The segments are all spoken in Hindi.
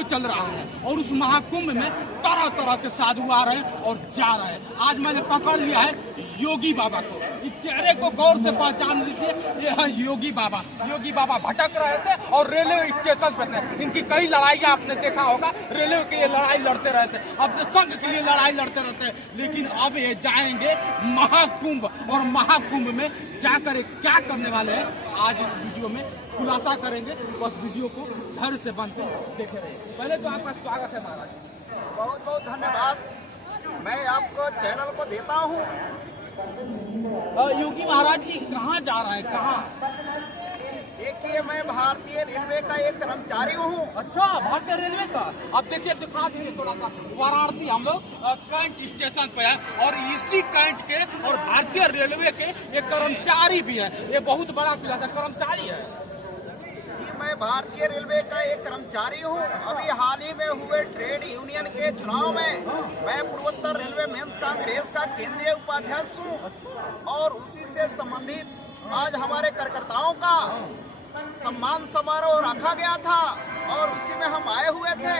महाकुंभ चल रहा है और उस महाकुंभ में तरह तरह के साधु आ रहे हैं और जा रहे हैं। आज मैंने पकड़ लिया है योगी बाबा को। इस चेहरे को गौर से पहचान लीजिए, ये है योगी बाबा। योगी बाबा भटक रहे थे और रेलवे स्टेशन पे थे। इनकी कई लड़ाइयां आपने देखा होगा, रेलवे के लिए लड़ाई लड़ते रहते, अपने संघ के लिए लड़ाई लड़ते रहते हैं। लेकिन अब ये जाएंगे महाकुंभ और महाकुंभ में जाकर ये क्या करने वाले हैं, आज इस वीडियो में खुलासा करेंगे। बस वीडियो को धैर्य से बंद कर देखे रहिए। पहले तो आपका स्वागत है महाराज। बहुत बहुत धन्यवाद मैं आपको चैनल को देता हूँ। योगी महाराज जी कहाँ जा रहे हैं, कहाँ? देखिए, मैं भारतीय रेलवे का एक कर्मचारी हूँ। अच्छा, भारतीय रेलवे का। अब देखिए, दिखा दीजिए थोड़ा सा। वाराणसी हम लोग कैंट स्टेशन पे है और इसी कैंट के और भारतीय रेलवे के एक कर्मचारी भी है। ये बहुत बड़ा कर्मचारी है। मैं भारतीय रेलवे का एक कर्मचारी हूँ। अभी हाल ही में हुए ट्रेड यूनियन के चुनाव में मैं पूर्वोत्तर रेलवे मेंस कांग्रेस का केंद्रीय उपाध्यक्ष हूँ और उसी से संबंधित आज हमारे कार्यकर्ताओं का सम्मान समारोह रखा गया था और उसी में हम आए हुए थे।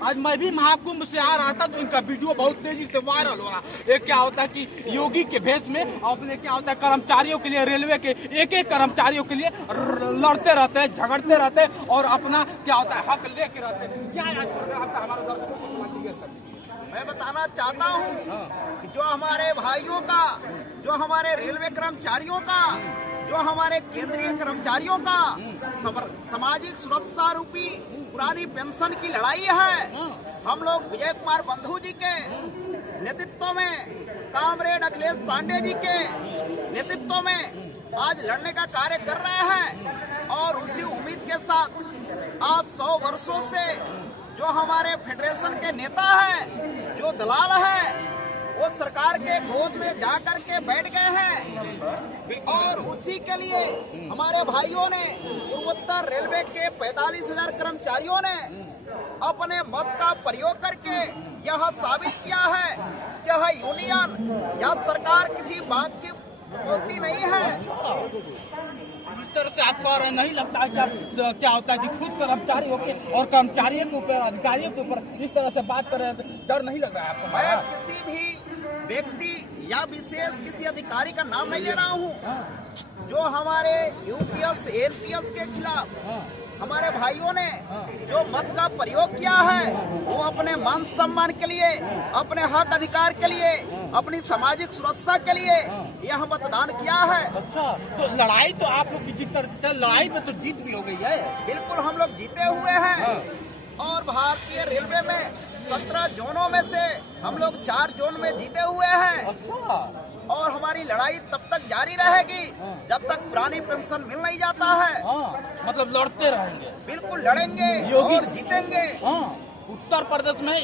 आज मैं भी महाकुंभ से आ रहा था तो इनका वीडियो बहुत तेजी से वायरल हो रहा है। एक क्या होता है कि योगी के भेष में अपने क्या होता है कर्मचारियों के लिए, रेलवे के एक एक कर्मचारियों के लिए लड़ते रहते हैं, झगड़ते रहते हैं और अपना क्या होता है हक लेके रहते हैं। क्या आपका हमारे दर्शकों को मैं बताना चाहता हूँ कि जो हमारे भाइयों का, जो हमारे रेलवे कर्मचारियों का, जो हमारे केंद्रीय कर्मचारियों का सामाजिक सुरक्षा रूपी पुरानी पेंशन की लड़ाई है, हम लोग विजय कुमार बंधु जी के नेतृत्व में, कामरेड अखिलेश पांडे जी के नेतृत्व में आज लड़ने का कार्य कर रहे हैं। और उसी उम्मीद के साथ आज 100 वर्षों से जो हमारे फेडरेशन के नेता हैं, जो दलाल हैं, वो सरकार के गोद में जाकर के बैठ गए हैं और उसी के लिए हमारे भाइयों ने, पूर्वोत्तर रेलवे के 45,000 कर्मचारियों ने अपने मत का प्रयोग करके यह साबित किया है कि यह यूनियन या सरकार किसी बात की होती नहीं है। इस तरह से आप कह रहे, नहीं लगता है क्या होता है कि खुद कर्मचारी होके और कर्मचारियों के ऊपर, अधिकारियों के ऊपर इस तरह से बात कर रहे हैं, डर नहीं लग रहा है आपको? मैं किसी भी व्यक्ति या विशेष किसी अधिकारी का नाम नहीं ले रहा हूँ। जो हमारे यूपीएस एनपीएस के खिलाफ हमारे भाइयों ने जो मत का प्रयोग किया है, वो अपने मान सम्मान के लिए, अपने हक अधिकार के लिए, अपनी सामाजिक सुरक्षा के लिए यह मतदान किया है। अच्छा, तो लड़ाई तो आप लोग की जिस तरह से लड़ाई में तो जीत भी हो गई है। बिल्कुल, हम लोग जीते हुए हैं और भारतीय रेलवे में 17 जोनों में से हम लोग 4 जोन में जीते हुए हैं। अच्छा। और हमारी लड़ाई तब तक जारी रहेगी जब तक पुरानी पेंशन मिल नहीं जाता है। मतलब लड़ते रहेंगे। बिल्कुल लड़ेंगे और जीतेंगे। उत्तर प्रदेश में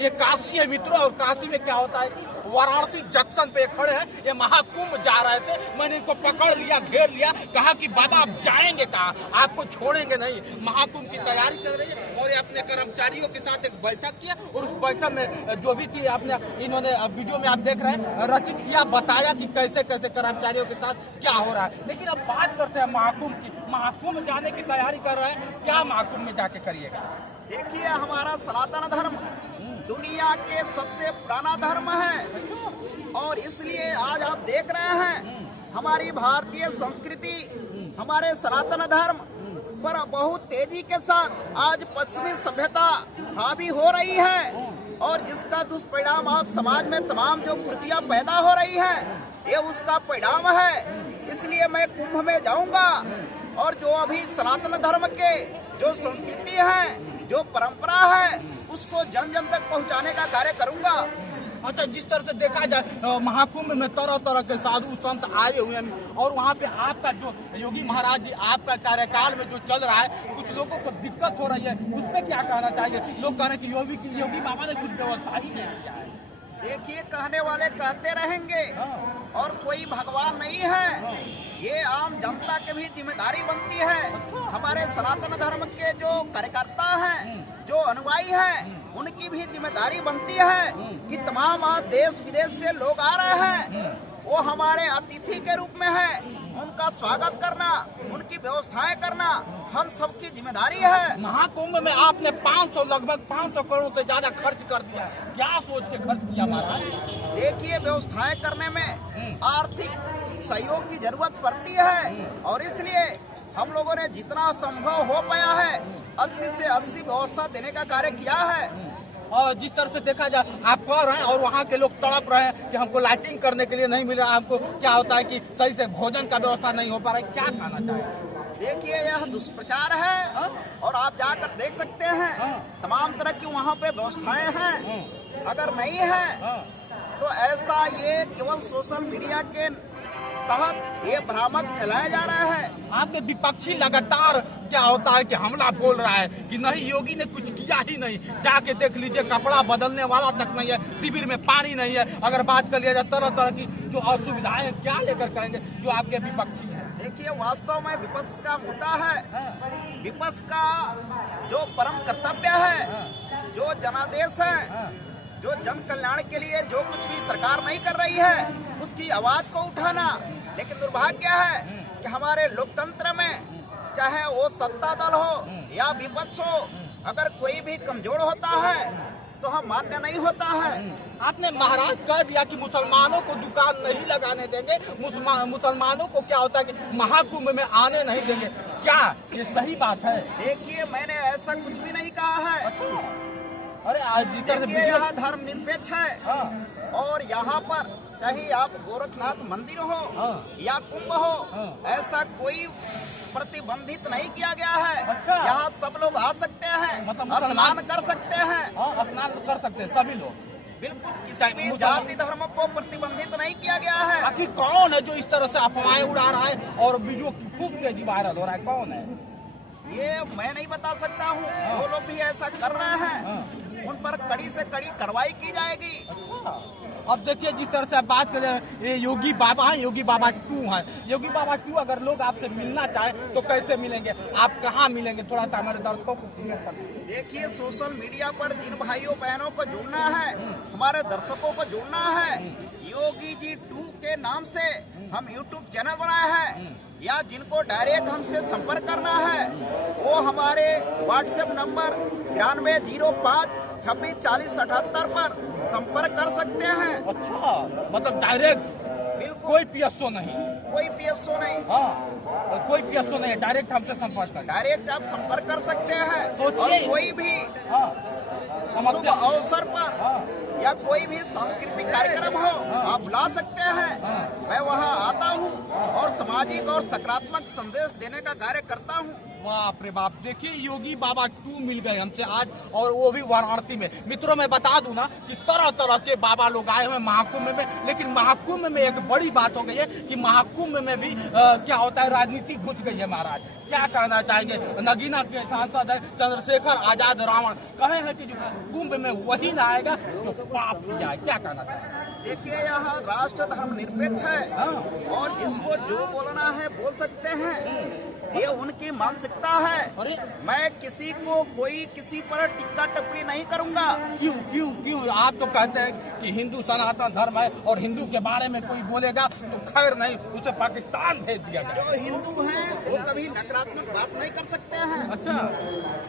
ये काशी है मित्रों, और काशी में क्या होता है कि वाराणसी जंक्शन पे खड़े हैं, ये महाकुंभ जा रहे थे। मैंने इनको पकड़ लिया, घेर लिया, कहा कि बाबा आप जाएंगे कहाँ, आपको छोड़ेंगे नहीं। महाकुंभ की तैयारी चल रही है और ये अपने कर्मचारियों के साथ एक बैठक किया और उस बैठक में जो भी थी आपने इन्होंने वीडियो में आप देख रहे हैं रचित किया, बताया कि कैसे कैसे कर्मचारियों के साथ क्या हो रहा है। लेकिन अब बात करते हैं महाकुंभ की। महाकुंभ जाने की तैयारी कर रहे हैं, क्या महाकुंभ में जाके करिएगा? देखिए, हमारा सनातन धर्म दुनिया के सबसे पुराना धर्म है और इसलिए आज आप देख रहे हैं हमारी भारतीय संस्कृति, हमारे सनातन धर्म पर बहुत तेजी के साथ आज पश्चिमी सभ्यता हावी हो रही है और जिसका दुष्परिणाम आज समाज में तमाम जो कुरीतियां पैदा हो रही है, ये उसका परिणाम है। इसलिए मैं कुंभ में जाऊंगा और जो अभी सनातन धर्म के जो संस्कृति है, जो परंपरा है, उसको जन जन तक पहुंचाने का कार्य करूंगा। अच्छा, जिस तरह से देखा जाए महाकुंभ में तरह तरह के साधु संत आए हुए हैं और वहाँ पे आपका जो योगी महाराज जी आपका कार्यकाल में जो चल रहा है, कुछ लोगों को दिक्कत हो रही है, उसमें क्या कहना चाहिए? लोग कह रहे हैं कि योगी बाबा ने कुछ व्यवस्था ही नहीं किया है। देखिए, कहने वाले कहते रहेंगे और कोई भगवान नहीं है। ये आम जनता की भी जिम्मेदारी बनती है। हमारे सनातन धर्म के जो कार्यकर्ता हैं, जो अनुयायी हैं, उनकी भी जिम्मेदारी बनती है कि तमाम आज देश विदेश से लोग आ रहे हैं, वो हमारे अतिथि के रूप में है, उनका स्वागत करना, उनकी व्यवस्थाएं करना हम सबकी जिम्मेदारी है। महाकुंभ में आपने 500 लगभग 500 करोड़ से ज्यादा खर्च कर दिया, क्या सोच के खर्च किया महाराज? देखिए, व्यवस्थाएं करने में आर्थिक सहयोग की जरूरत पड़ती है और इसलिए हम लोगों ने जितना संभव हो पाया है 80 से 80 व्यवस्था देने का कार्य किया है। और जिस तरह से देखा जाए आप कह रहे हैं और वहाँ के लोग तड़प रहे हैं कि हमको लाइटिंग करने के लिए नहीं मिल रहा, हमको क्या होता है कि सही से भोजन का व्यवस्था नहीं हो पा रहा है, क्या खाना चाहिए? देखिए, यह दुष्प्रचार है और आप जाकर देख सकते हैं तमाम तरह की वहाँ पे व्यवस्थाएं हैं। अगर नहीं है तो ऐसा ये केवल सोशल मीडिया के तहत ये भ्रामक फैलाया जा रहा है। आपके विपक्षी लगातार क्या होता है कि हमला बोल रहा है कि नहीं योगी ने कुछ किया ही नहीं, जाके देख लीजिए कपड़ा बदलने वाला तक नहीं है, शिविर में पानी नहीं है। अगर बात कर लिया जाए तरह तरह की जो असुविधाएं क्या लेकर करेंगे जो आपके विपक्षी हैं? देखिए, वास्तव में विपक्ष का मुद्दा है, विपक्ष का जो परम कर्तव्य है, जो जनादेश है, जो जन कल्याण के लिए जो कुछ भी सरकार नहीं कर रही है उसकी आवाज को उठाना। लेकिन दुर्भाग्य है कि हमारे लोकतंत्र में चाहे वो सत्ता दल हो या विपक्ष हो, अगर कोई भी कमजोर होता है तो हम मान्य नहीं होता है। आपने महाराज कह दिया कि मुसलमानों को दुकान नहीं लगाने देंगे, मुसलमानों को क्या होता है कि महाकुंभ में आने नहीं देंगे, क्या ये सही बात है? देखिए, मैंने ऐसा कुछ भी नहीं कहा है। अरे आज जिस तरह से यहाँ धर्म निरपेक्ष है और यहाँ पर चाहे आप गोरखनाथ मंदिर हो या कुंभ हो, ऐसा कोई प्रतिबंधित नहीं किया गया है। अच्छा। यहाँ सब लोग आ सकते हैं, मतलब स्नान कर सकते हैं। स्नान कर सकते हैं सभी लोग, बिल्कुल किसी भी जाति धर्म को प्रतिबंधित नहीं किया गया है। आखिर कौन है जो इस तरह से अफवाहें उड़ा रहा है और वीडियो खूब तेजी वायरल हो रहा है, कौन है? ये मैं नहीं बता सकता हूँ। वो लोग भी ऐसा कर रहे हैं, उन पर कड़ी से कड़ी कार्रवाई की जाएगी। अब देखिए जिस तरह से आप बात करें, ये योगी बाबा है, योगी बाबा क्यों है, योगी बाबा क्यों? अगर लोग आपसे मिलना चाहें तो कैसे मिलेंगे, आप कहाँ मिलेंगे? थोड़ा सा हमारे दर्शकों को क्लियर कर दीजिए। देखिए, सोशल मीडिया पर जिन भाइयों बहनों को जुड़ना है, हमारे दर्शकों को जुड़ना है, योगी जी 2 के नाम से हम YouTube चैनल बनाए हैं, या जिनको डायरेक्ट हमसे संपर्क करना है वो हमारे व्हाट्सएप नंबर 9305264078 पर संपर्क कर सकते हैं। अच्छा, मतलब डायरेक्ट? बिल्कुल, कोई PSO नहीं? कोई PSO नहीं। हाँ, कोई PSO नहीं, डायरेक्ट हमसे संपर्क करें। डायरेक्ट आप संपर्क कर सकते हैं। सोचिए, और कोई भी शुभ अवसर पर या कोई भी सांस्कृतिक कार्यक्रम हो आप बुला सकते हैं। मैं वहाँ आता हूँ और सामाजिक और सकारात्मक संदेश देने का कार्य करता हूँ। बाप रे बाप, देखिए योगी बाबा 2 मिल गए हमसे आज, और वो भी वाराणसी में। मित्रों मैं बता दूं ना कि तरह तरह के बाबा लोग आए हुए महाकुंभ में, लेकिन महाकुंभ में एक बड़ी बात हो गई है कि महाकुंभ में भी क्या होता है, राजनीति घुस गई है। महाराज क्या कहना चाहेंगे? नगीना के सांसद है चंद्रशेखर आजाद रावण, कहे हैं कि जो कुंभ में वही ना आएगा जो पाप किया है, क्या कहना चाहेंगे? देखिए, यहाँ राष्ट्र धर्म निरपेक्ष है और जिसको जो बोलना है बोल सकते हैं, ये उनकी मानसिकता है। अरे मैं किसी को कोई किसी पर टिक्का टिप्पणी नहीं करूंगा। क्यों क्यों क्यों? आप तो कहते हैं कि हिंदू सनातन धर्म है और हिंदू के बारे में कोई बोलेगा तो खैर नहीं, उसे पाकिस्तान भेज दिया जाए। जो हिंदू हैं वो कभी नकारात्मक बात नहीं कर सकते हैं। अच्छा,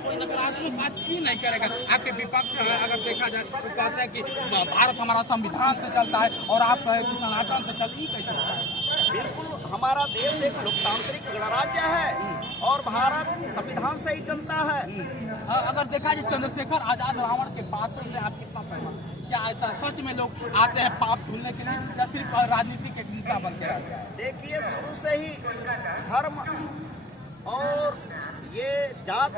कोई नकारात्मक बात क्यों नहीं करेगा? आपके विपक्ष है, अगर देखा जाए तो कहते हैं कि भारत हमारा संविधान से चलता है और आप कहें कि सनातन से चलता, ये कैसे होता है? बिल्कुल, हमारा देश एक लोकतांत्रिक गणराज्य है और भारत संविधान से ही चलता है। अगर देखा जाए चंद्रशेखर आजाद रावण के बातों में आप कितना सहमत? क्या ऐसा सच में लोग आते हैं पाप भूलने के लिए या सिर्फ राजनीति के मुद्दा बनते रहते हैं? देखिए, शुरू से ही धर्म और ये जात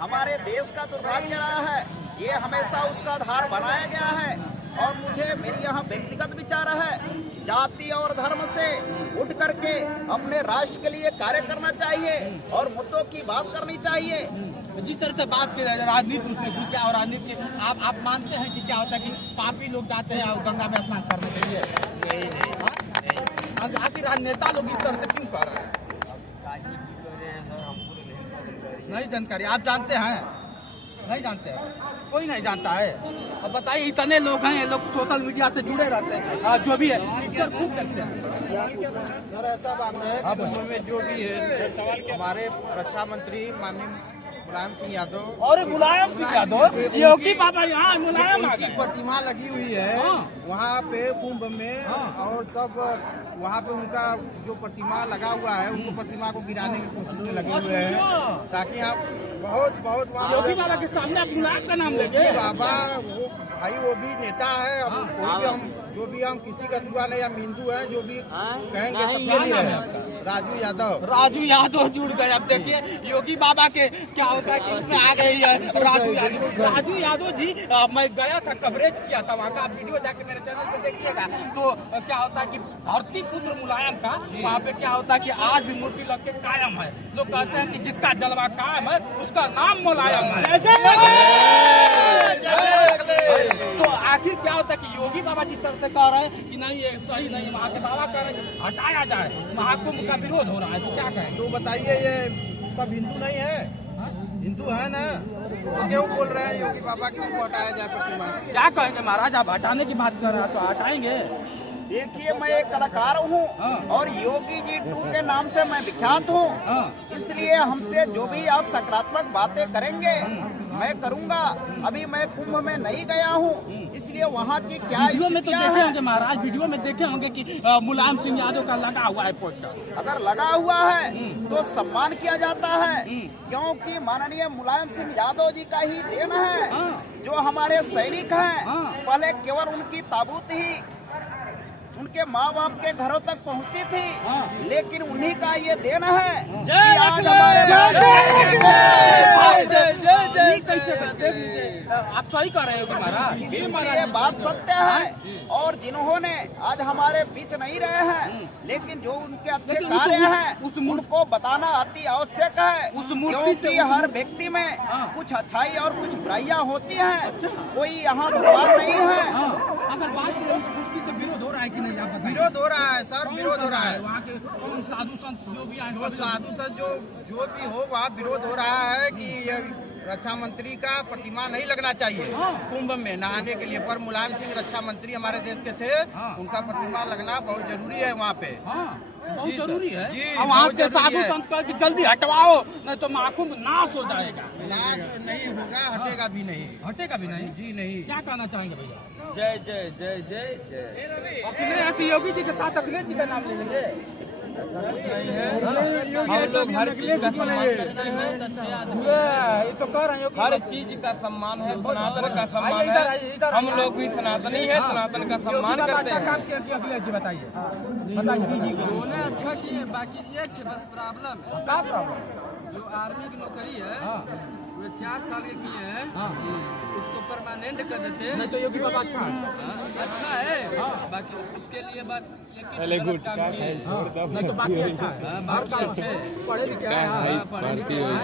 हमारे देश का दुर्भाग्य रहा है, ये हमेशा उसका आधार बनाया गया है। और मुझे मेरी यहाँ व्यक्तिगत विचार है, जाति और धर्म से उठ करके अपने राष्ट्र के लिए कार्य करना चाहिए और मुद्दों की बात करनी चाहिए। जिस तरह से बात की राजनीति उसमें घुस गया, और राजनीति आप मानते हैं कि क्या होता है कि पापी लोग जाते हैं और गंगा में स्नान करने के लिए? आखिर राजनेता लोग इस तरह से क्यों कर रहे हैं? नहीं जानकारी, आप जानते हैं? नहीं जानते हैं, कोई नहीं जानता है। अब बताइए, इतने लोग हैं, ये लोग सोशल मीडिया से जुड़े रहते हैं, जो भी है पिक्चर खूब देखते हैं। सर ऐसा बात है कि कुंभ में जो भी है हमारे रक्षा मंत्री माननीय मुलायम सिंह यादव और मुलायम सिंह यादव, योगी बाबा यहाँ मुलायम आ उनकी गए। प्रतिमा लगी हुई है वहाँ पे कुंभ में, और सब वहाँ पे उनका जो प्रतिमा लगा हुआ है उनको प्रतिमा को गिराने की कोशिश में लगे हुए हैं, ताकि आप बहुत वहाँ योगी बाबा के सामने आप मुलायम का नाम लेंगे। बाबा वो भाई वो भी नेता है, अब कोई भी हम जो भी हम किसी का दुआ नहीं, हम हिंदू हैं, जो भी कहेंगे सबके लिए है। राजू यादव, राजू यादव जुड़ गए। अब देखिए योगी बाबा के क्या होता है कि इसमें आ गई है राजू यादव। राजू यादव जी, मैं गया था, कवरेज किया था वहाँ का, आप वीडियो जाके मेरे चैनल पे देखिएगा। तो क्या होता है कि धरती पुत्र मुलायम का वहाँ पे क्या होता है कि आज भी मूर्ति लग के कायम है। लोग कहते हैं कि जिसका जलवा कायम है उसका नाम मुलायम है। तो आखिर क्या होता है कि योगी बाबा जिस तरह से कह रहे हैं कि नहीं ये सही नहीं, वहाँ के बाबा कह रहे हैं कि हटाया जाए, महाकुंभ का विरोध हो रहा है, तो क्या कहें? तो बताइए ये सब हिंदू नहीं है? हिंदू है ना, तो क्यों बोल रहे हैं योगी बाबा की उनको हटाया जाए प्रतिमा? क्या कहेंगे महाराज, आप हटाने की बात कर रहे हैं तो हटाएंगे। देखिए, मैं एक कलाकार हूँ और योगी जी 2 के नाम से मैं विख्यात हूँ, इसलिए हमसे जो भी आप सकारात्मक बातें करेंगे मैं करूँगा। अभी मैं कुंभ में नहीं गया हूँ, इसलिए वहाँ की क्या वीडियो में तो स्थितियाँ देखे हैं। होंगे महाराज, वीडियो में देखे होंगे कि मुलायम सिंह यादव का लगा हुआ है पोस्टर। अगर लगा हुआ है तो सम्मान किया जाता है, क्योंकि माननीय मुलायम सिंह यादव जी का ही देन है। जो हमारे सैनिक हैं, पहले केवल उनकी ताबूत ही उनके माँ बाप के घरों तक पहुँचती थी, लेकिन उन्हीं का ये देन है कि आज आप सही कर रहे हो महाराज, ये बात सत्य है। और जिन्होंने आज हमारे बीच नहीं रहे हैं, लेकिन जो उनके अच्छे कार्य हैं उनको बताना अति आवश्यक है। उस मूर्ति क्योंकि हर व्यक्ति में कुछ अच्छाई और कुछ बुराइयां होती हैं, कोई यहाँ भगवान नहीं है। अगर बात करें उस मूर्ति से विरोध हो रहा है कि नहीं, आप बताइए। विरोध हो रहा है सर, विरोध हो रहा है। वहाँ के कौन साधु संत जो भी आए, जो साधु संत जो भी हो वहाँ विरोध हो रहा है कि ये रक्षा मंत्री का प्रतिमा नहीं लगना चाहिए कुंभ में नहाने के लिए। पर मुलायम सिंह रक्षा मंत्री हमारे देश के थे, उनका प्रतिमा लगना बहुत जरूरी है वहाँ पे। बहुत जरूरी है। जी, अब वहाँ बहुत के जरूरी साधु है। संत कह कि जल्दी हटवाओ, नहीं तो महाकुंभ नाश हो जाएगा। नाश नहीं होगा, हटेगा भी नहीं। हटेगा भी नहीं? जी नहीं। क्या कहना चाहेंगे भैया? जय जय जय जय जय। अखिलेश योगी जी के साथ अखिलेश जी का नाम ले लेंगे। हम लोग हर चीज का सम्मान करते हैं, ये तो कह रहे हैं हर चीज का सम्मान है, सनातन का सम्मान है। हम लोग भी सनातनी है, सनातन का सम्मान करते हैं। काम किया कि अखिलेश जी बताइए, बताइए। उन्होंने अच्छा किए, बाकी एक बस प्रॉब्लम है। क्या प्रॉब्लम? जो आर्मी की नौकरी है वो 4 साल के किए हैं, उसको परमानेंट कर देते। नहीं तो योगी बाबा अच्छा है। अच्छा है, बाकी उसके लिए बात गलत काम किए। नहीं तो बाकी अच्छा है, बाकी अच्छे पढ़े लिखे हैं। पढ़े लिखे हैं,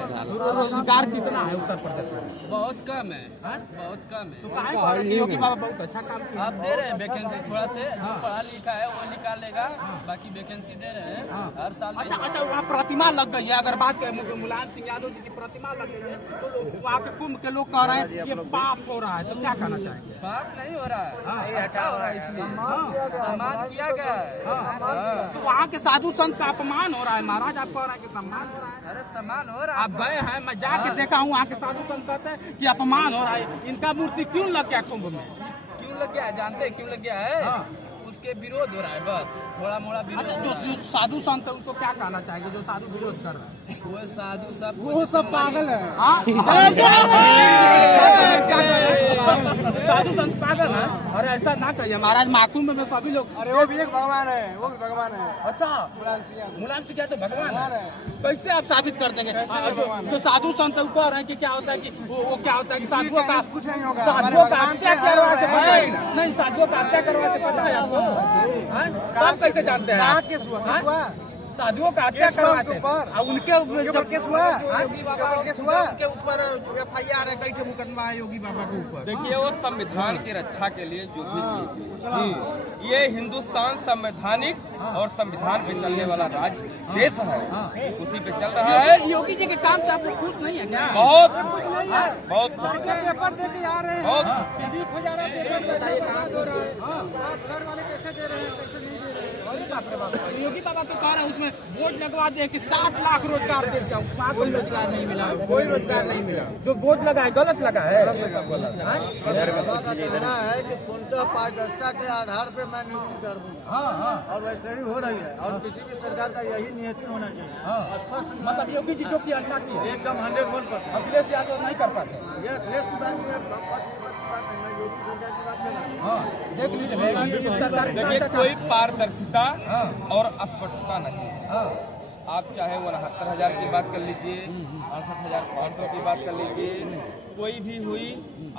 रोजगार कितना है उत्तर प्रदेश में? बहुत कम है, बहुत कम तो है। काहे कह रहे हैं कि योगी बाबा बहुत अच्छा काम किया? आप दे रहे हैं वैकेंसी, थोड़ा से जो पढ़ा लिखा है वो निकालेगा, बाकी वैकेंसी दे रहे हैं हर साल। अच्छा अच्छा, वहाँ प्रतिमा लग गई है। अगर बात करें मुलायम सिंह यादव जी की प्रतिमा लग गई है, तो वहाँ के कुंभ के लोग कह रहे हैं ये पाप हो रहा है, तो क्या कहना चाहेंगे? पाप नहीं हो रहा है, ये अच्छा हो रहा है, इसलिए सम्मान किया गया है। तो वहाँ के साधु संत का अपमान हो रहा है महाराज, आप कह रहे हैं कि सम्मान हो रहा है। अरे सम्मान हो रहा है। आप गए हैं, मैं जाके देखा हूँ, वहाँ के साधु संत कहते हैं कि अपमान हो रहा है। इनका मूर्ति क्यों लग गया कुंभ में? क्यों लग गया है जानते हैं क्यों लग गया है? उसके विरोध हो रहा है, बस थोड़ा मोड़ा विरोध। अच्छा, जो साधु संत है उनको क्या कहना चाहिए, जो साधु विरोध कर रहे हैं? वो साधु सब वो सब पागल है। साधु संत पागल है। और ऐसा ना कहिए महाराज, महाकुंभ में सभी लोग। अरे वो भी एक भगवान है, वो भी भगवान है। अच्छा, मुलायम सिंह तो भगवान है। कैसे आप साबित कर देंगे? जो साधु संत कह रहे हैं कि क्या होता है कि वो क्या होता है कि साधुओं का कुछ नहीं होगा। साधुओं का हत्या करवाते पता है? नहीं, साधुओं का हत्या करवाते पता है आपको? आप कैसे जानते हैं? साधुओं का हत्या करवाते उनके ऊपर FIR है, कई मुकदमा है योगी बाबा के ऊपर। देखिए वो संविधान की रक्षा के लिए जो भी किए, ये हिंदुस्तान संवैधानिक और संविधान पे चलने वाला राज्य देश है, उसी पे चल रहा है। योगी जी के काम से आप लोग खुश नहीं है क्या? बहुत कुछ नहीं है। बहुत पेपर दे के आ रहे हैं, बहुत लीक हो जा रहा है पेपर, बताइए कहाँ हो रहा है, आप घर वाले कैसे दे रहे हैं, कैसे नहीं दे रहे हैं। योगी बाबा तो कह रहे हैं उसमें बोर्ड लगवा दिए कि 7 लाख रोजगार दे दिया, वहाँ कोई रोजगार नहीं मिला, कोई रोजगार नहीं मिला। जो बोर्ड लगा है गलत लगा है। कहना है कि पूर्णतः पारदर्शिता के आधार पे मैं नियुक्ति कर दूंगा, और वैसे ही हो रही है, और किसी भी सरकार का यही नियति होना चाहिए। स्पष्ट मतलब योगी जी जो कि अच्छा किया एकदम 100%। अखिलेश यादव नहीं कर पाते। ये अखिलेश की बात नहीं है, पक्ष की बात नहीं, मैं योगी सरकार की बात कर रहा हूँ। देख लीजिए सरकार इतना देखिए, अच्छा कोई पारदर्शिता और स्पष्टता नहीं है। आप चाहे 69,000 की बात कर लीजिए, 68,500 की बात कर लीजिए, कोई भी हुई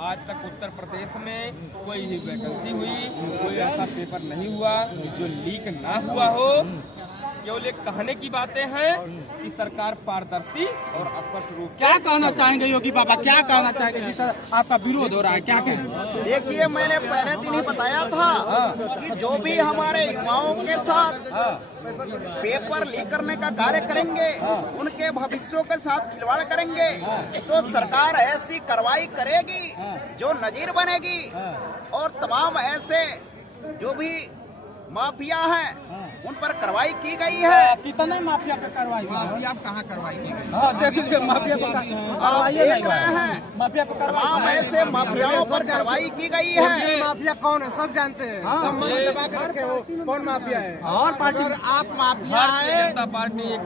आज तक उत्तर प्रदेश में कोई भी वैकेंसी हुई, कोई ऐसा पेपर नहीं हुआ जो लीक ना हुआ हो। केवल एक कहने की बातें हैं कि सरकार पारदर्शी और स्पष्ट रूप से। क्या कहना चाहेंगे योगी बाबा, क्या कहना चाहेंगे जिस तरह आपका विरोध हो रहा है, क्या कहेंगे? देखिए, मैंने पहले दिन ही बताया था कि जो भी हमारे युवाओं के साथ पेपर लीक करने का कार्य करेंगे, उनके भविष्यों के साथ खिलवाड़ करेंगे, तो सरकार ऐसी कार्रवाई करेगी जो नजीर बनेगी, और तमाम ऐसे जो भी माफिया हैं उन पर कार्रवाई की गई है। कितने माफिया पे कार्रवाई? माफिया कहाँ कार्रवाई की गई? देखिए माफिया पे आप देख रहे हैं, माफिया पे तमाम ऐसे माफियाओं पर कार्रवाई की गई है। माफिया कौन है सब जानते हैं, सब मन दबा के रखे हो कौन माफिया है। और पार्टी आप माफिया भारतीय है, जनता पार्टी एक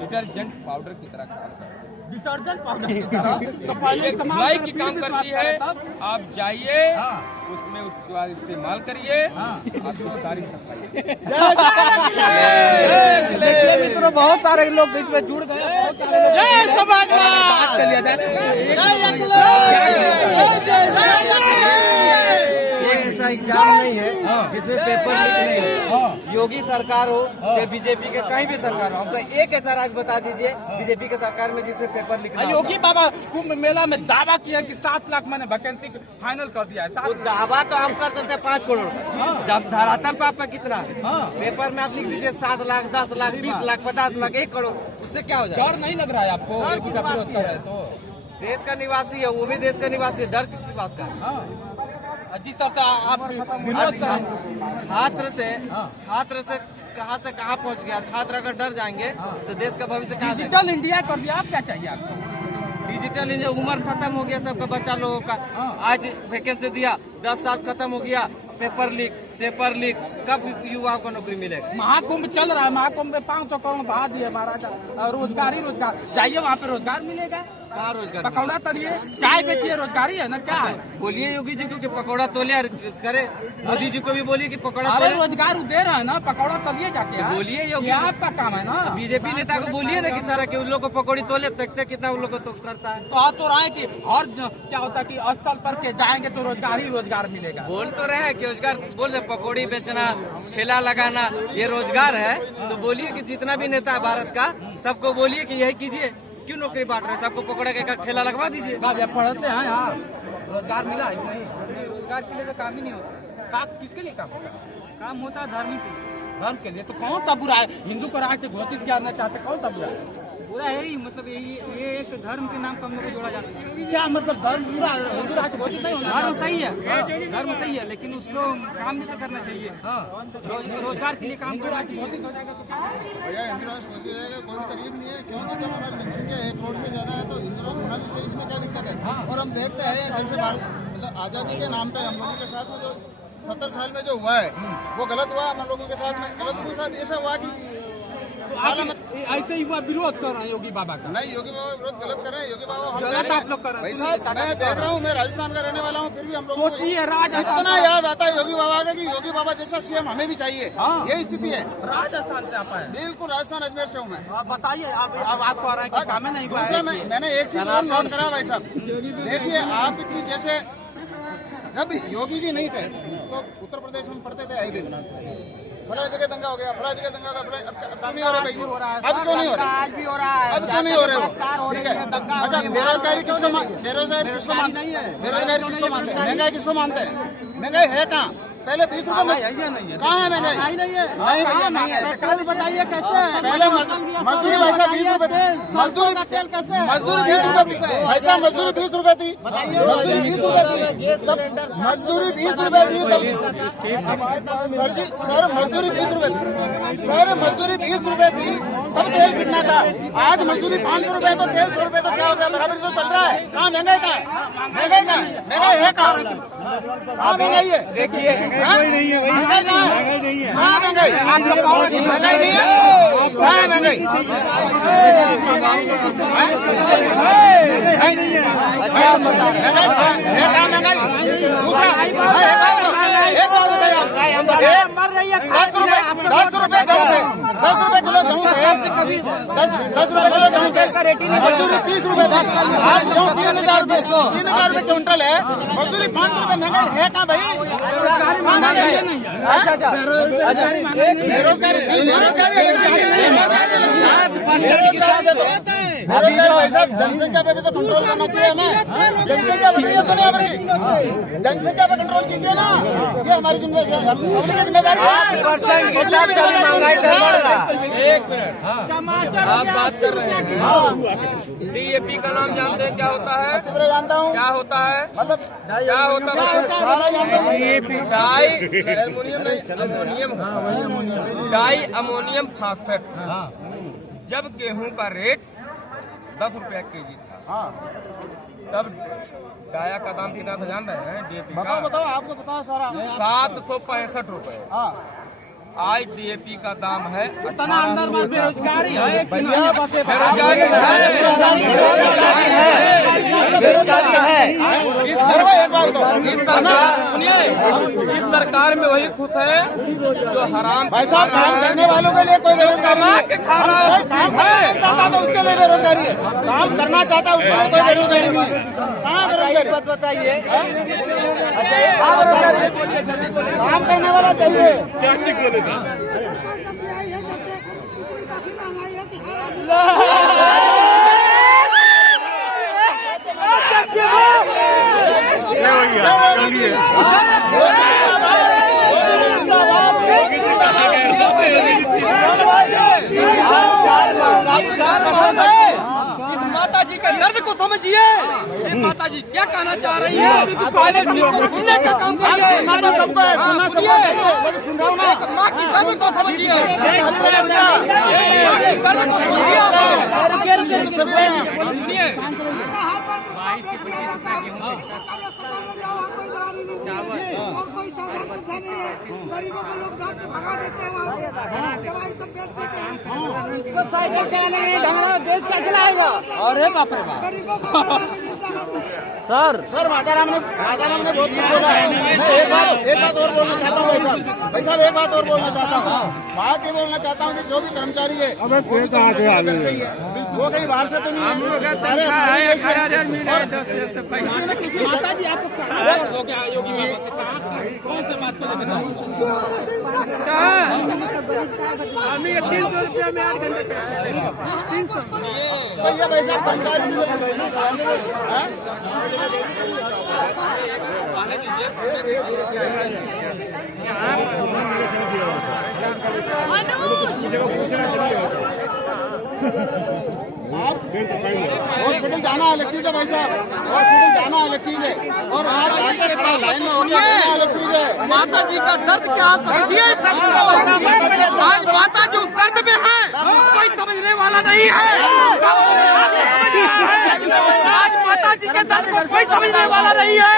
डिटर्जेंट पाउडर की तरह काम करती है, डिटर्जेंट पाउडर की तरह तो पहले एक इस्तेमाल धुलाई करें, की फिर काम विश्वास करती है। करें तब। आप जाइए उसमें उसके बाद इस्तेमाल करिए, आपकी सारी सफाई। देखिए मित्रों, बहुत सारे लोग बीच में जुड़ गए, बहुत सारे लोग बात कर लिया जाए। ऐसा एग्जाम नहीं है जिसमें पेपर लीक नहीं है। योगी सरकार हो चाहे बीजेपी के कहीं भी सरकार हो, हमको एक ऐसा राज्य बता दीजिए बीजेपी के सरकार में जिसमें पेपर लीक नहीं योगी बाबा कुंभ मेला में दावा किया कि 7 लाख मैंने वैकेंसी फाइनल कर दिया है। तो दावा तो हम कर सकते हैं 5 करोड़ का। जब धरातल पे आपका कितना है? पेपर में आप लिख दीजिए 7 लाख, 10 लाख, 20 लाख, 50 लाख, 1 करोड़, उससे क्या हो जाएगा? डर नहीं लग रहा है आपको योगी का विरोध कर रहे हैं तो? देश का निवासी है, वो भी देश का निवासी है, डर किस बात का है? जिस तरह से आप विरोध कर छात्र से कहाँ से कहाँ पहुँच गया। छात्र अगर डर जाएंगे तो देश का भविष्य कहाँ जाएगा? डिजिटल इंडिया कर दिया, आप क्या चाहिए आपको? डिजिटल इंडिया उम्र खत्म हो गया सबका, बच्चा लोगों का। आज वैकेंसी दिया, 10 साल खत्म हो गया, पेपर लीक। कब युवाओं को नौकरी मिलेगा? महाकुंभ चल रहा है, महाकुंभ में 500 करोड़ बहा दिए महाराज, रोजगार ही रोजगार। जाइए वहाँ पे रोजगार मिलेगा, कहाँ रोजगार? पकौड़ा तलिए, चाय बेचिए, रोजगारी है ना। क्या है? बोलिए योगी जी को कि पकौड़ा तोले करे, मोदी जी को भी बोलिए कि पकौड़ा अरे तोले। रोजगार दे रहे हैं ना, पकौड़ा तलिए जाके यार। बोलिए योगी, ये आपका काम है ना। बीजेपी नेता को बोलिए ना कि सारा कि उन लोग को पकौड़ी तोले, देखते कितना उन लोग को तो करता है। कहा तो रहा है कि हर क्या होता है कि स्थल पर के जाएंगे तो रोजगार ही रोजगार मिलेगा। बोल तो रहे हैं कि रोजगार, बोल रहे पकौड़ी बेचना, ठेला लगाना ये रोजगार है। तो बोलिए कि जितना भी नेता है भारत का, सबको बोलिए कि यही कीजिए। क्यों नौकरी बांट रहे हैं? सबको पकड़ा के ठेला लगवा दीजिए। पढ़ते हैं यार, रोजगार मिला है कि नहीं? रोजगार के लिए तो काम ही नहीं होता, काम किसके लिए काम होता है? काम होता है धार्मिक के लिए। धर्म के लिए तो कौन सा बुरा है? हिंदू को राष्ट्र घोषित करना चाहते, कौन सा बुरा है? पूरा है ही, मतलब ये एक धर्म के नाम पर हम लोग को जोड़ा जाता है। क्या मतलब धर्म बुरा है? हिंदू राष्ट्र घोषित नहीं होना? धर्म सही है, धर्म सही है, लेकिन उसको काम भी तो करना चाहिए। रोजगार के लिए काम करना चाहिए। भैया इंदिरा गांधी सोच जाएगा, कोई भी तकलीफ नहीं है, क्योंकि जब हमारी मिक्सिंग के 1 करोड़ से ज्यादा है तो इंदिरा होना भी सही, इसमें क्या दिक्कत है? और हम देखते हैं जब से भारत मतलब आजादी के नाम पे हम लोगों के साथ में जो 70 साल में जो हुआ है वो गलत हुआ। हम लोगों के साथ में गलत के साथ ऐसा हुआ कि ऐसे युवा विरोध कर रहे हैं योगी बाबा का। नहीं, योगी बाबा विरोध गलत कर रहे हैं। योगी बाबा हम गलत आप लोग कर रहे हैं। भाई साहब, मैं देख रहा हूँ, मैं राजस्थान का रहने वाला हूँ, फिर भी हम लोग सोचिए, राजस्थान इतना याद आता है योगी बाबा का कि योगी बाबा जैसा सीएम हमें भी चाहिए। यही स्थिति है। राजस्थान से आप आए? बिल्कुल, राजस्थान अजमेर से हूँ मैं। आप बताइए, अब आप कह रहे हैं कि काम नहीं हुआ दूसरा है। मैंने एक चीज और नोट करा भाई साहब, देखिए आपकी जैसे जब योगी जी नहीं थे तो उत्तर प्रदेश में पढ़ते थे, आई दिन फला जगह दंगा हो गया, फला जगह दंगा हो गया, अब क्यों नहीं हो रहा भाई? अब क्यों नहीं हो रहा? आज भी हो रहा है, अब क्यों नहीं हो रहे हो? ठीक है, अच्छा बेरोजगारी किसको मानते हैं? बेरोजगारी किसको मानते हैं? महंगाई किसको मानते हैं? महंगाई है कहाँ? पहले 20 रुपए कहाँ है महंगाई? नहीं है, नहीं है। पेट्रोल बताइए कैसे है? पहले मजदूरी पैसा 20 रुपए थी, मजदूरी का तेल कैसे है? मजदूरी 20 रुपए थी, पैसा मजदूरी 20 रुपए थी, मजदूरी 20 रुपए थी, मजदूरी 20 रुपए थी सर जी। सर मजदूरी 20 रुपए थी, सर मजदूरी 20 रुपए थी, तब तेल कितना था? आज मजदूरी 500 रुपए तो तेल 100 रुपए तो क्या हो गया? बराबर तो चल रहा है। कहाँ महंगाई का? महंगाई का? महंगाई है कहाँ? कहाँ महंगाई है? देखिए महंगाई नहीं है, महंगाई नहीं है। कहाँ महंगाई? महंगाई नहीं है, कहाँ महंगाई? महंगाई दूसरा एक बात बताइए आप, 10 रुपए गेहूँ थे, 10 रुपए किलो गेहूँ थे, 10 रुपए किलो गेहूँ थे, मजदूरी 30 रुपए थी। आज गेहूँ 3,000 रुपए क्विंटल है, मजदूरी 500 रुपए। महंगाई है कहाँ भाई? बेरोजगारी भाई साहब, जनसंख्या पे भी तो कंट्रोल करना चाहिए हमें। जनसंख्या बढ़ रही है दुनिया भर की, जनसंख्या पे कंट्रोल कीजिए ना, ये हमारी जिम्मेदारी है। एक मिनट, आप बात कर रहे हैं DAP का नाम जानते हैं क्या होता है? अच्छी तरह जानता हूँ क्या होता है, मतलब क्या होता है? Di ammonium phosphate. जब गेहूं का रेट 10 रुपया केजी था, तब डाया का दाम कितना था जान रहे हैं? DAP का बताओ, आपको बताओ सारा। 765 रुपए। आज DAP का दाम है इतना अंदर में बेरोजगारी है, बेरोजगारी है। इस सरकार में वही खुश है जो हराम भाई साहब, काम करने वालों के लिए कोई बेरोजगारी के खा रहा है। काम करना चाहता तो उसके लिए बेरोजगारी है, काम करना चाहता है उसके लिए कोई बेरोजगारी नहीं है। कहाँ बेरोजगारी? बात बताइए। अच्छा, काम करने वाला चाहिए। माता जी के दर्द को समझिए। माता जी क्या कहना चाह रही है? पहले सुनने का काम करिए। सुनना सबको है, सुनना सबको है, सुन रहा हूँ ना। माँ की दर्द को समझिए, दर्द को समझिए। और कोई साधन सुविधा नहीं है, गरीबों को लोग डांट के भगा देते हैं, वहाँ से दवाई सब बेच देते हैं। साइकिल चलाने में ढंगना देश क्या चलाएगा? और एक बाप रे बाप। गरीबों को मिलता है। सर माताराम ने बहुत कुछ बोला है। मैं एक बात और बोलना चाहता हूँ भाई साहब, एक बात और बोलना चाहता हूँ। बात ये बोलना चाहता हूँ कि जो भी कर्मचारी है वो कहीं बाहर से तो नहीं है, सारे किसी न किसी। माता जी आपको कहा योगी बाबा से कौन से बात को लेकर? सही है भाई साहब, कर्मचारी हॉस्पिटल जाना अलग चीज है भाई साहब, हॉस्पिटल जाना अलग चीज है, और वहाँ जाकर लाइन में होना अलग चीज है। माता जी का दर्द क्या आज माता जी उस दर्द में है, कोई समझने वाला नहीं है। आज माता जी के दर्द को कोई समझने वाला नहीं है।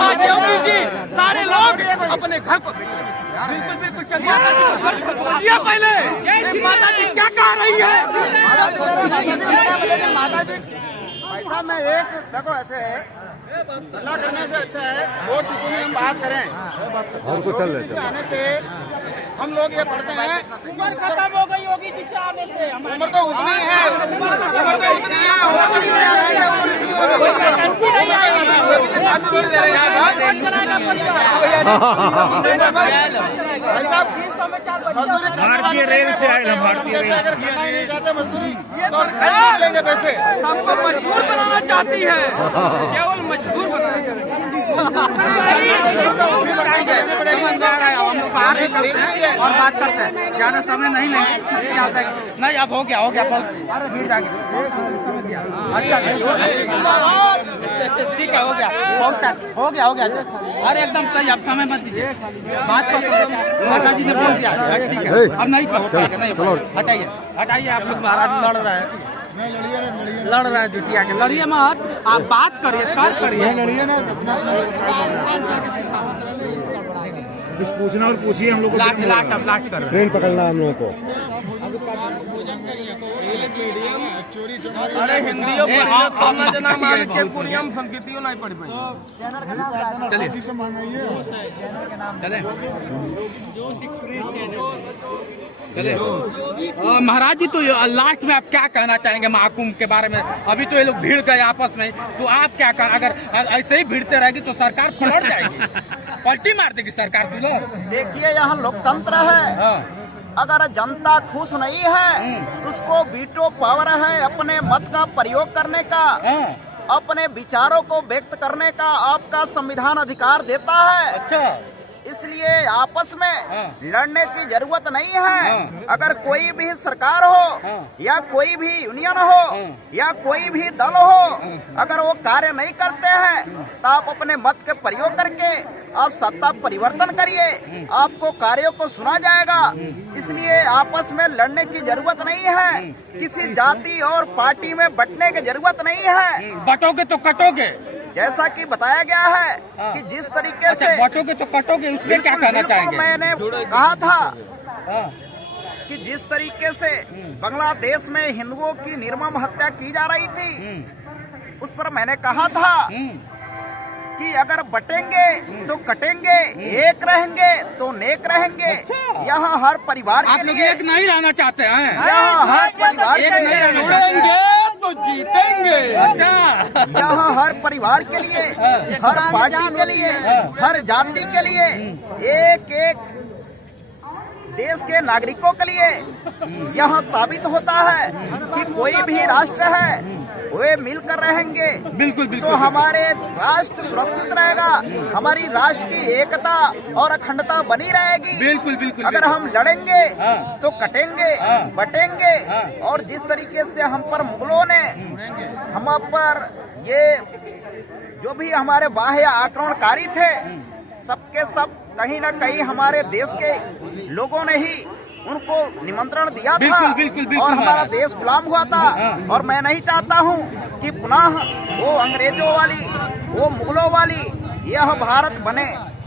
आज योगी जी सारे लोग अपने घर को बिल्कुल बिल्कुल चलिए। माता जी को दर्द को समझिए पहले, माता जी क्या कह रही है? माता जी भाई साहब, मैं एक देखो ऐसे है, धरना करने से अच्छा है वोट की हम बात करें। और कुछ आने से हम लोग ये पढ़ते हैं, उम्र खत्म हो गई होगी जिससे आने से। उम्र तो उतनी है, उम्र तो उतनी भाई साहब, भारतीय रेल से आए, भारतीय रेल अगर करना ही नहीं चाहते मजदूरी तो लेंगे पैसे। सबको मजदूर बनाना चाहती है, केवल मजदूर बनाना। और बात करते हैं, ज्यादा समय नहीं लेंगे। नहीं अब हो गया अरे भीड़ जाएंगे। अच्छा ठीक है, हो गया अरे एकदम सही, अब समय मत दीजिए, बात कर माता जी ने बोल दिया ठीक है, अब नहीं हटाइए आप लोग। महाराज लड़ रहे हैं जुटिया के, लड़िए मत, आप बात करिए, कर करिए, लड़िए ना कुछ पूछना और पूछिए, हम लोग लास्ट कर ट्रेन पकड़ना हम लोगों को। अरे हिंदियों जना मान के पूरी हम संस्कृतियों नहीं पढ़ पाई। चले महाराज जी, तो लास्ट में आप क्या कहना चाहेंगे महाकुंभ के बारे में? अभी तो ये लोग भीड़ गए आपस में, तो आप क्या कर, अगर ऐसे ही भिड़ते रहेगी तो सरकार पलट जाएगी, पलटी मार देगी सरकार की लोग। देखिए यहाँ लोकतंत्र है, अगर जनता खुश नहीं है तो उसको वीटो पावर है अपने मत का प्रयोग करने का, अपने विचारों को व्यक्त करने का आपका संविधान अधिकार देता है। अच्छा, इसलिए आपस में लड़ने की जरूरत नहीं है। अगर कोई भी सरकार हो या कोई भी यूनियन हो या कोई भी दल हो, अगर वो कार्य नहीं करते हैं तो आप अपने मत के प्रयोग करके आप सत्ता परिवर्तन करिए, आपको कार्यों को सुना जाएगा। इसलिए आपस में लड़ने की जरूरत नहीं है, किसी जाति और पार्टी में बंटने की जरूरत नहीं है। बटोगे तो कटोगे, जैसा कि बताया गया है कि जिस तरीके से बटोगे तो कटोगे, उस पर क्या कहना चाहेंगे? मैंने कहा था कि जिस तरीके से बांग्लादेश में हिंदुओं की निर्मम हत्या की जा रही थी, उस पर मैंने कहा था कि अगर बटेंगे तो कटेंगे, एक रहेंगे तो नेक रहेंगे। यहाँ हर परिवार के लिए एक नहीं रहना चाहते हैं, यहाँ हर परिवार के लिए तो जीतेंगे। अच्छा, यहाँ हर परिवार के लिए, हर पार्टी के लिए, हर जाति के लिए, एक एक देश के नागरिकों के लिए यहाँ साबित होता है कि कोई भी राष्ट्र है वे मिलकर रहेंगे। बिल्कुल तो हमारे राष्ट्र सुरक्षित रहेगा, हमारी राष्ट्र की एकता और अखंडता बनी रहेगी। बिल्कुल अगर हम लड़ेंगे तो कटेंगे, बटेंगे। और जिस तरीके से हम पर मुगलों ने हम पर ये जो भी हमारे बाह्य आक्रमणकारी थे, सबके सब कहीं न कहीं हमारे देश के लोगों ने ही उनको निमंत्रण दिया था। बिल्कुल, और हमारा देश गुलाम हुआ था। और मैं नहीं चाहता हूँ कि पुनः वो अंग्रेजों वाली, वो मुगलों वाली यह भारत बने।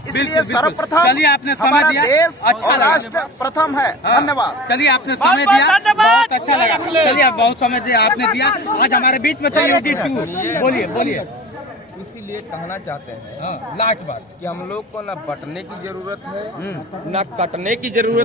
इसलिए सर्वप्रथम हमारा देश और राष्ट्र प्रथम है। धन्यवाद। चलिए, आपने समय दिया, बहुत अच्छा लगा। चलिए, बहुत समय दिया आपने दिया। आज हमारे बीच में थे योगी टू, बोलिए। इसीलिए कहना चाहते हैं लास्ट बात कि हम लोग को न बटने की जरूरत है, न कटने की जरूरत है।